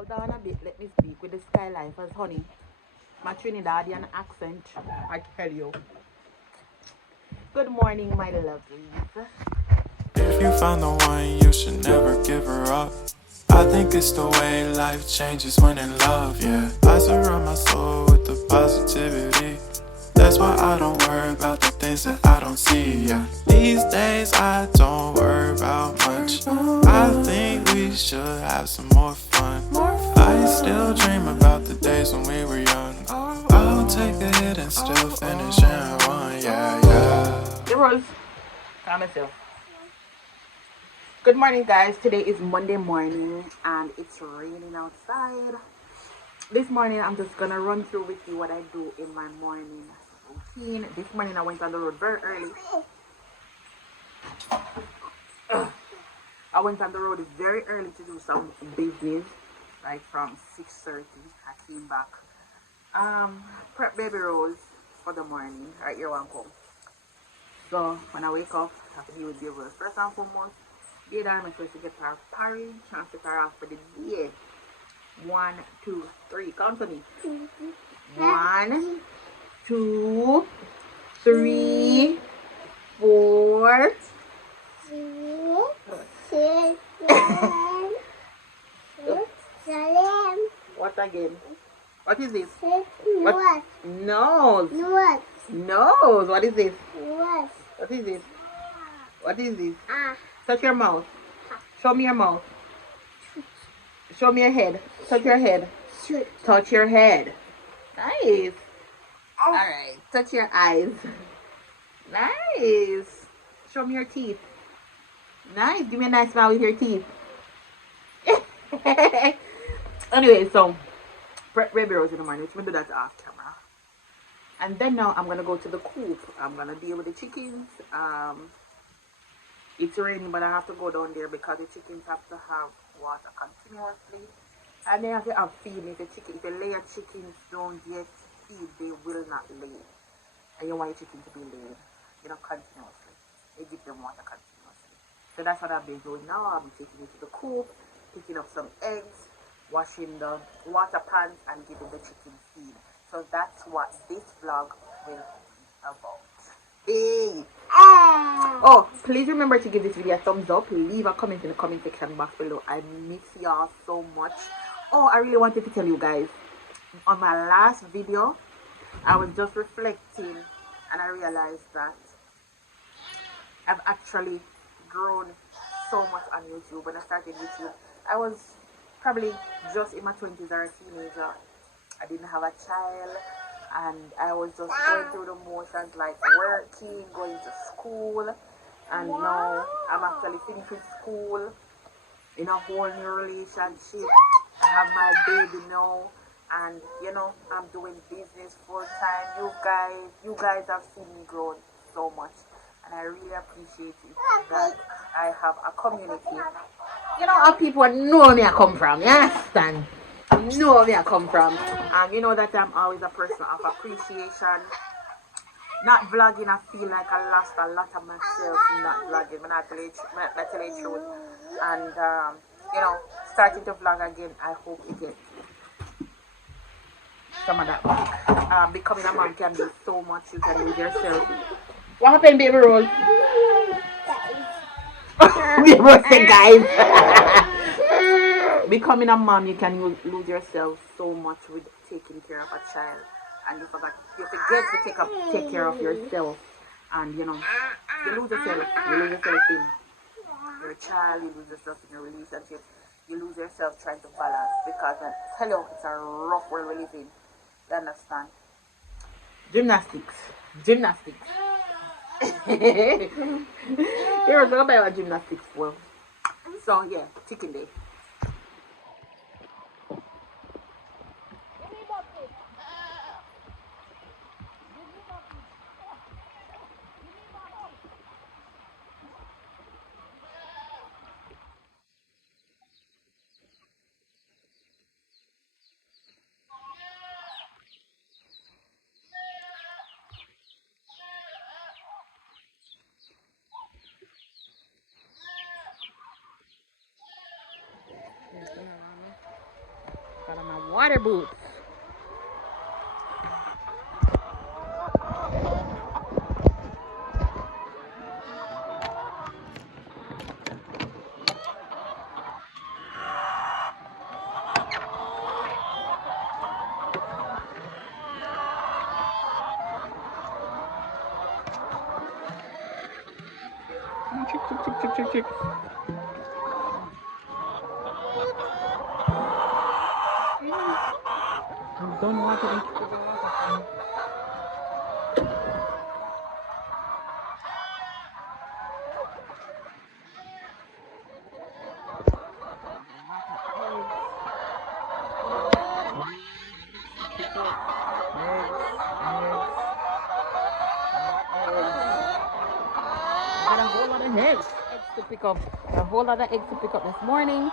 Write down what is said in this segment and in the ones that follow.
Hold on a bit, let me speak with the Skylife as honey. My Trinidadian accent, I tell you. Good morning, my lovelies. If you found the one, you should never give her up. I think it's the way life changes when in love, yeah. I surround my soul with the positivity. That's why I don't worry about the things that I don't see, yeah. These days I don't worry about much. I think we should have some more fun. I still dream about the days when we were young. I'll take a hit and still finish in one, yeah, yeah. The Rose, calm yourself. Good morning, guys. Today is Monday morning and it's raining outside. This morning, I'm just gonna run through with you what I do in my morning routine. This morning, I went on the road very early. I went on the road very early to do some business, like from 6:30. I came back. Prep baby rolls for the morning. Right here, one come. So when I wake up, I have to deal with baby rolls. First and foremost, be there, I'm supposed to get her porridge and set her off for the day. 1, 2, 3. Count for me. 1, 2, 3, 4. What again? What is this? What? Nose. Nose. What is this? What is this? What is this? Touch your mouth. Show me your mouth. Show me your head. Touch your head. Touch your head. Nice. Alright. Touch your eyes. Nice. Show me your teeth. Nice. Give me a nice smile with your teeth. Anyway, so prep baby rolls in the morning, which we do that off camera. And then now I'm gonna go to the coop. I'm gonna deal with the chickens. It's raining, but I have to go down there because the chickens have to have water continuously. And they have to have feed. If the layer chickens don't get feed, they will not lay. And you want your chicken to be laid, continuously. They give them water continuously. So that's what I've been doing now. I'll be taking it to the coop, picking up some eggs, washing the water pans, and giving the chicken feed. So that's what this vlog will be about. Hey! Oh, please remember to give this video a thumbs up. Leave a comment in the comment section box below. I miss y'all so much. Oh, I really wanted to tell you guys, on my last video I was just reflecting and I realized that I've actually grown so much on YouTube. When I started YouTube, I was probably just in my 20s or a teenager. I didn't have a child and I was just going through the motions, like working, going to school, and now I'm actually finishing school, in a whole new relationship. I have my baby now, and I'm doing business full time. You guys have seen me grow so much, and I really appreciate it that I have a community. How people know me I come from, you understand? Know where I come from, and you know that I'm always a person of appreciation. Not vlogging, I feel like I lost a lot of myself not vlogging. When I tell you the truth, and starting to vlog again, I hope you get some of that back. Becoming a mom can be so much. You can lose yourself. What happened, baby roll? We were saying, guys. Becoming a mom, you can lose yourself so much with taking care of a child, and you forget to take care of yourself, and you lose yourself. You lose yourself in your child, you lose yourself in your relationship, you lose yourself trying to balance, because I tell you, it's a rough world we live in. You understand? Gymnastics. Here we go about gymnastics for. So yeah, chicken day. water boots. Chick. Don't want to keep the water. Eggs to pick up, a whole lot of eggs to pick up this morning.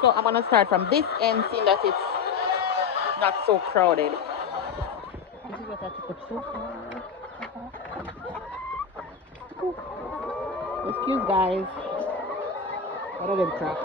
So I'm gonna start from this end, seeing that it's not so crowded. This is what I took so far. Excuse guys. What are them crap?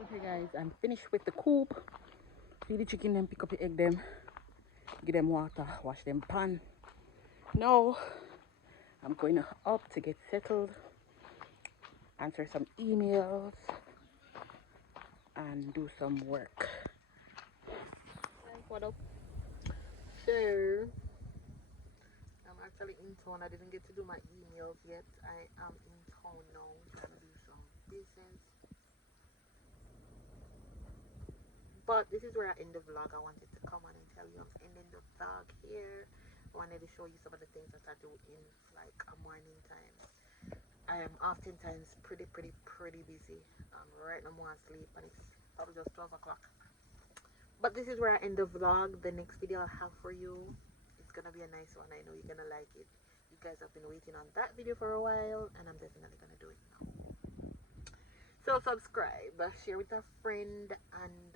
Okay guys, I'm finished with the coop. Feed the chicken, then pick up the egg them, give them water, wash them pan. Now I'm going up to get settled, answer some emails, and do some work. What up? So I'm actually in town. I didn't get to do my emails yet. I am in town now trying to do some business. But this is where I end the vlog. I wanted to come on and tell you I'm ending the vlog here. I wanted to show you some of the things that I do in like a morning time. I am oftentimes pretty busy. Right now I'm going to sleep and it's probably just 12 o'clock. But this is where I end the vlog. The next video I have for you, it's gonna be a nice one. I know you're gonna like it. You guys have been waiting on that video for a while, and I'm definitely gonna do it now. So subscribe, share with a friend, and